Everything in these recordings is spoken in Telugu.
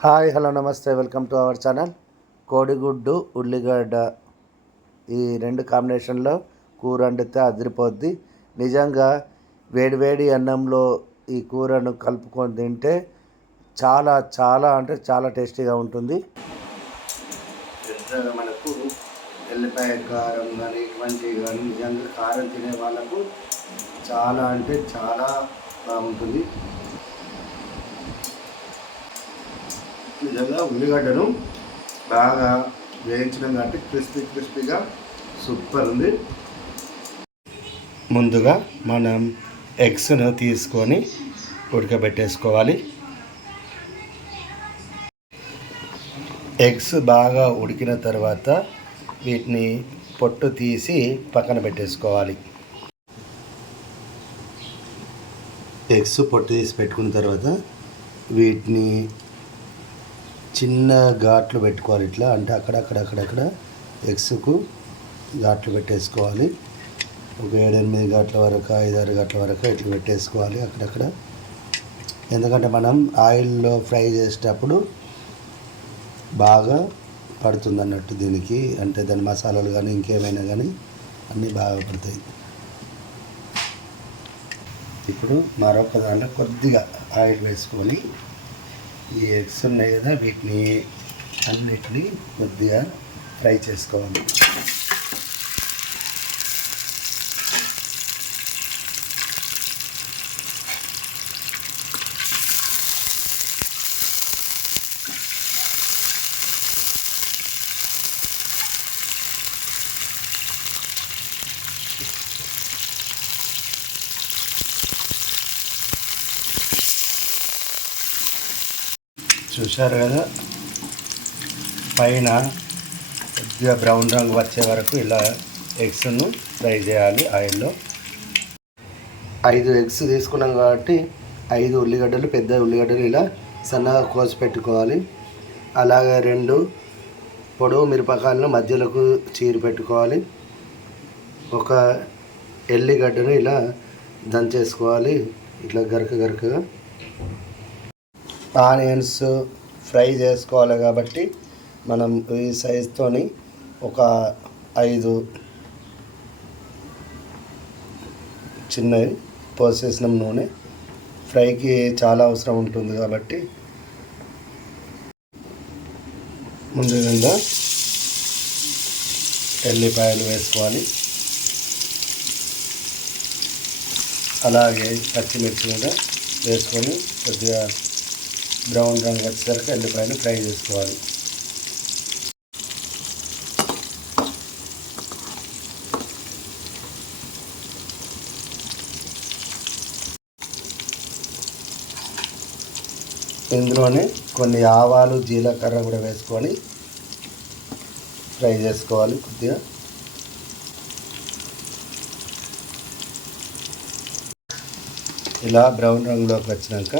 హాయ్ హలో నమస్తే. Welcome to our channel. కోడిగుడ్డు ఉల్లిగడ్డ ఈ రెండు కాంబినేషన్లో కూర వండితే అదిరిపోద్ది. నిజంగా వేడివేడి అన్నంలో ఈ కూరను కలుపుకొని తింటే చాలా చాలా అంటే చాలా టేస్టీగా ఉంటుంది. మనకు ఎల్లిపాయ కారం కానీ ఇటువంటివి కానీ నిజంగా కారం తినే వాళ్ళకు చాలా అంటే చాలా బాగుంటుంది. నిజంగా ఉల్లిగడ్డను బాగా వేయించడం కాబట్టి క్రిస్పీ క్రిస్పీగా సూపర్ ఉంది. ముందుగా మనం ఎగ్స్ను తీసుకొని ఉడకబెట్టేసుకోవాలి. ఎగ్స్ బాగా ఉడికిన తర్వాత వీటిని పొట్టు తీసి పక్కన పెట్టేసుకోవాలి. ఎగ్స్ పొట్టు తీసి పెట్టుకున్న తర్వాత వీటిని చిన్న ఘాట్లు పెట్టుకోవాలి ఇట్లా. అంటే అక్కడక్కడక్కడక్కడ అక్కడక్కడ ఎగ్స్కు ఘాట్లు పెట్టేసుకోవాలి. ఒక ఏడెనిమిది గంటల వరకు ఐదారు గంటల వరకు ఇట్లా పెట్టేసుకోవాలి అక్కడక్కడ. ఎందుకంటే మనం ఆయిల్లో ఫ్రై చేసేటప్పుడు బాగా పడుతుంది అన్నట్టు దీనికి. అంటే దాని మసాలాలు కానీ ఇంకేమైనా కానీ అన్నీ బాగా పడతాయి. ఇప్పుడు మరొక దాంట్లో కొద్దిగా ఆయిల్ వేసుకొని ఈ ఎగ్స్ ఉన్నాయి కదా వీటిని అన్నిటినీ కొద్దిగా ఫ్రై చేసుకోవాలి. చూశారు కదా? పైన కొద్దిగా బ్రౌన్ రంగు వచ్చే వరకు ఇలా ఎగ్స్ను ఫ్రై చేయాలి ఆయిల్లో. ఐదు ఎగ్స్ తీసుకున్నాం కాబట్టి ఐదు ఉల్లిగడ్డలు పెద్ద ఉల్లిగడ్డలు ఇలా సన్నగా కోసి పెట్టుకోవాలి. అలాగే రెండు పొడవు మిరపకాయలను మధ్యలోకి చీరి పెట్టుకోవాలి. ఒక ఎల్లిగడ్డను ఇలా దంచేసుకోవాలి. ఇట్లా గరక గరకగా. ఆనియన్స్ ఫ్రై చేసుకోవాలి కాబట్టి మనం ఈ సైజుతోని ఒక ఐదు చిన్నవి పోసేసిన నూనె. ఫ్రైకి చాలా అవసరం ఉంటుంది కాబట్టి ముందుగా ఎల్లిపాయలు వేసుకోవాలి. అలాగే పచ్చిమిర్చి కూడా వేసుకొని కొద్దిగా బ్రౌన్ రంగు వచ్చేసరికి ఎల్లిపాయలు ఫ్రై చేసుకోవాలి. ఇందులోనే కొన్ని ఆవాలు జీలకర్ర కూడా వేసుకొని ఫ్రై చేసుకోవాలి కొద్దిగా. ఇలా బ్రౌన్ రంగులోకి వచ్చినాక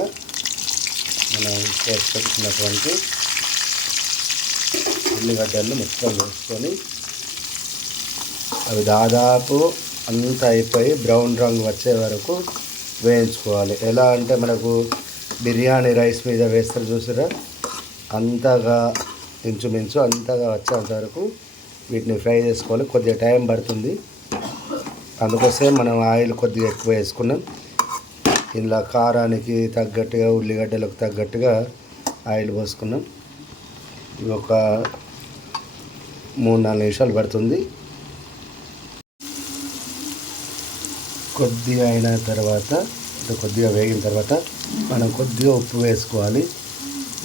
మనం చేసి పెట్టుకున్నటువంటి ఉల్లిగడ్డలు మొత్తం వేసుకొని అవి దాదాపు అంతా అయిపోయి బ్రౌన్ రంగు వచ్చే వరకు వేయించుకోవాలి. ఎలా అంటే మనకు బిర్యానీ రైస్ మీద వేస్తారు చూసారా? అంతగా ఇంచుమించు అంతగా వచ్చేంత వరకు వీటిని ఫ్రై చేసుకోవాలి. కొద్దిగా టైం పడుతుంది. అందుకోసమే మనం ఆయిల్ కొద్దిగా ఎక్కువ వేసుకున్నాం. ఇందులో కారానికి తగ్గట్టుగా ఉల్లిగడ్డలకు తగ్గట్టుగా ఆయిల్ పోసుకున్నాం. ఇవి ఒక మూడు నాలుగు నిమిషాలు పడుతుంది. కొద్దిగా అయిన తర్వాత కొద్దిగా వేగిన తర్వాత మనం కొద్దిగా ఉప్పు వేసుకోవాలి.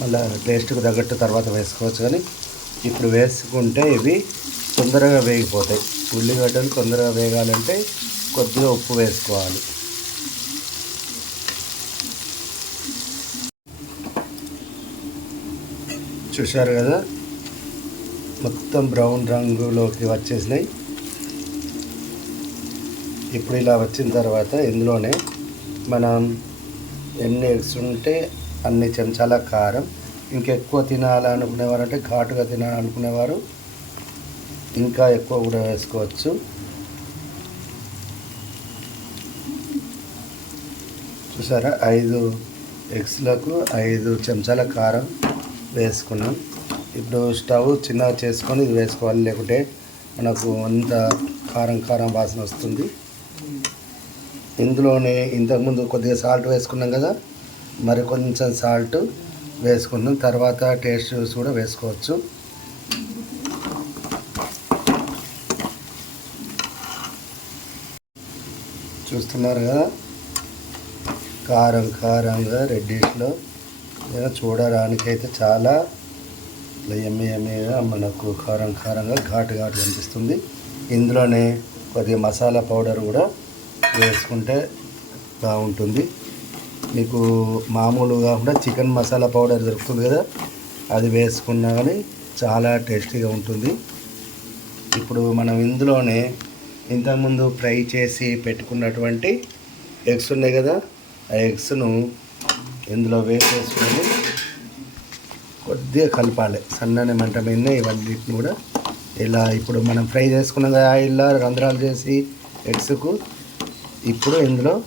మళ్ళీ టేస్ట్కి తగ్గట్టు తర్వాత వేసుకోవచ్చు కానీ ఇప్పుడు వేసుకుంటే ఇవి తొందరగా వేగిపోతాయి. ఉల్లిగడ్డలు తొందరగా వేగాలంటే కొద్దిగా ఉప్పు వేసుకోవాలి. చూశారు కదా? మొత్తం బ్రౌన్ రంగులోకి వచ్చేసినాయి. ఇప్పుడు ఇలా వచ్చిన తర్వాత ఇందులోనే మనం ఎన్ని ఎగ్స్ ఉంటే అన్ని చెంచాల కారం ఇంకెక్కువ తినాలనుకునేవారు అంటే ఘాటుగా తినాలనుకునేవారు. ఇంకా ఎక్కువ కూడా వేసుకోవచ్చు. చూసారా? ఐదు ఎగ్స్లకు ఐదు చెంచాల కారం. వేసుకున్నాం. ఇప్పుడు స్టవ్ చిన్నగా చేసుకొని ఇది వేసుకోవాలి. లేకుంటే మనకు అంత కారం కారం వాసన వస్తుంది. ఇందులోనే ఇంతకుముందు కొద్దిగా సాల్ట్ వేసుకున్నాం కదా మరి కొంచెం సాల్ట్ వేసుకున్నాం. తర్వాత టేస్ట్ చూసి కూడా వేసుకోవచ్చు. చూస్తున్నారు కదా కారం కారంగా రెడ్డిష్లో చూడడానికి అయితే చాలా ఎమ్మె ఎమ్మెగా మనకు కారం కారంగా ఘాటు ఘాటు కనిపిస్తుంది. ఇందులోనే కొద్దిగా మసాలా పౌడర్ కూడా వేసుకుంటే బాగుంటుంది. మీకు మామూలుగా కూడా చికెన్ మసాలా పౌడర్ దొరుకుతుంది కదా అది వేసుకున్నా కానీ చాలా టేస్టీగా ఉంటుంది. ఇప్పుడు మనం ఇందులోనే ఇంతకుముందు ఫ్రై చేసి పెట్టుకున్నటువంటి ఎగ్స్ ఉన్నాయి కదా ఆ ఎగ్స్ను ఇందులో వేసేసుకొని కొద్దిగా కలపాలి. సన్నని మంట మీద ఇవన్నిటిని కూడా ఇలా ఇప్పుడు మనం ఫ్రై చేసుకున్నాం కదా ఆయిల్లో రంధ్రాలు చేసి ఎగ్స్కు ఇప్పుడు ఇందులో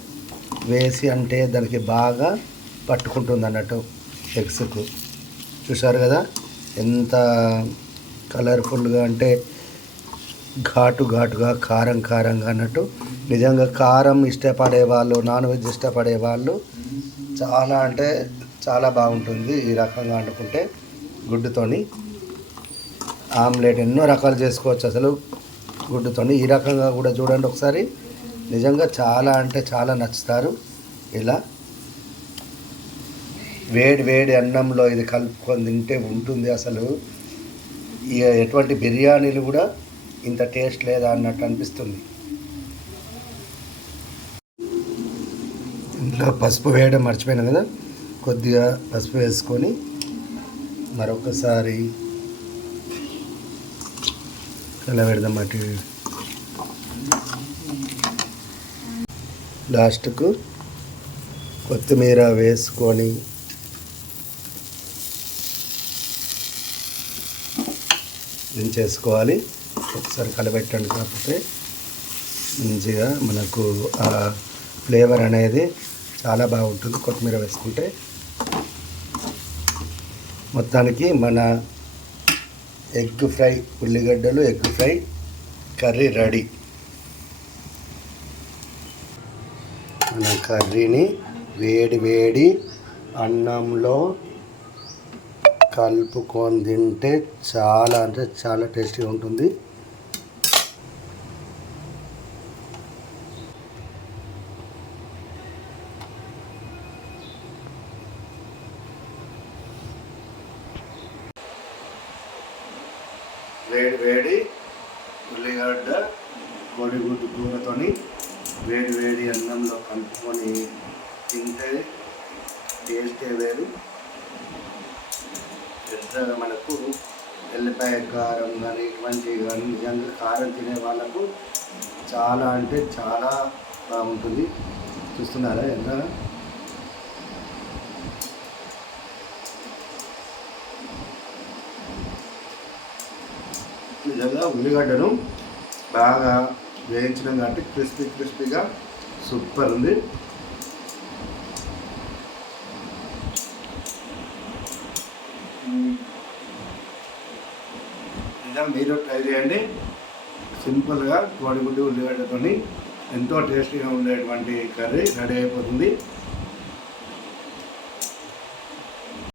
వేసి అంటే దానికి బాగా పట్టుకుంటుంది అన్నట్టు ఎగ్స్కు. చూసారు కదా? ఎంత కలర్ఫుల్గా అంటే ఘాటు ఘాటుగా కారం కారంగా అన్నట్టు. నిజంగా కారం ఇష్టపడే వాళ్ళు నాన్ వెజ్ ఇష్టపడే వాళ్ళు చాలా అంటే చాలా బాగుంటుంది ఈ రకంగా వండుకుంటే గుడ్డుతోని. ఆమ్లెట్ ఎన్నో రకాలు చేసుకోవచ్చు అసలు గుడ్డుతోని. ఈ రకంగా కూడా చూడండి ఒకసారి. నిజంగా చాలా అంటే చాలా నచ్చుతారు. ఇలా వేడి వేడి అన్నంలో ఇది కలుపుకొని తింటే ఉంటుంది అసలు. ఇక ఎటువంటి బిర్యానీలు కూడా ఇంత టేస్ట్ లేదా అన్నట్టు అనిపిస్తుంది. ఇంట్లో పసుపు వేయడం మర్చిపోయాను కదా? కొద్దిగా పసుపు వేసుకొని మరొకసారి కలబెడదాం అటు లాస్ట్కు కొత్తిమీర వేసుకొని దించేసుకోవాలి ఒకసారి కలబెట్టండి కాకపోతే మంచిగా మనకు ఆ ఫ్లేవర్ అనేది చాలా బాగుంటుంది. కొత్తిమీర వేసుకుంటే మొత్తానికి మన ఎగ్ ఫ్రై ఉల్లిగడ్డలు ఎగ్ ఫ్రై కర్రీ రెడీ. మన కర్రీని వేడి వేడి అన్నంలో కలుపుకొని తింటే చాలా అంటే చాలా టేస్టీగా ఉంటుంది. వేడి వేడి ఉల్లిగడ్డ కోడిగుడ్డు కూరతోని వేడి వేడి అన్నంలో కలుపుకొని తింటే టేస్టే వేరు. పెద్దగా మనకు ఎల్లిపాయ కారం కానీ ఇటువంటివి కానీ నిజంగా కారం తినే వాళ్ళకు చాలా అంటే చాలా బాగుంటుంది. చూస్తున్నారా ఎంత? విధంగా ఉల్లిగడ్డను బాగా వేయించడం కాబట్టి క్రిస్పీ క్రిస్పీగా సూపర్ ఉంది. ఇలా మీరు ట్రై చేయండి. సింపుల్గా కోడిగుడ్డు ఉల్లిగడ్డతోని ఎంతో టేస్టీగా ఉండేటువంటి కర్రీ రెడీ అయిపోతుంది.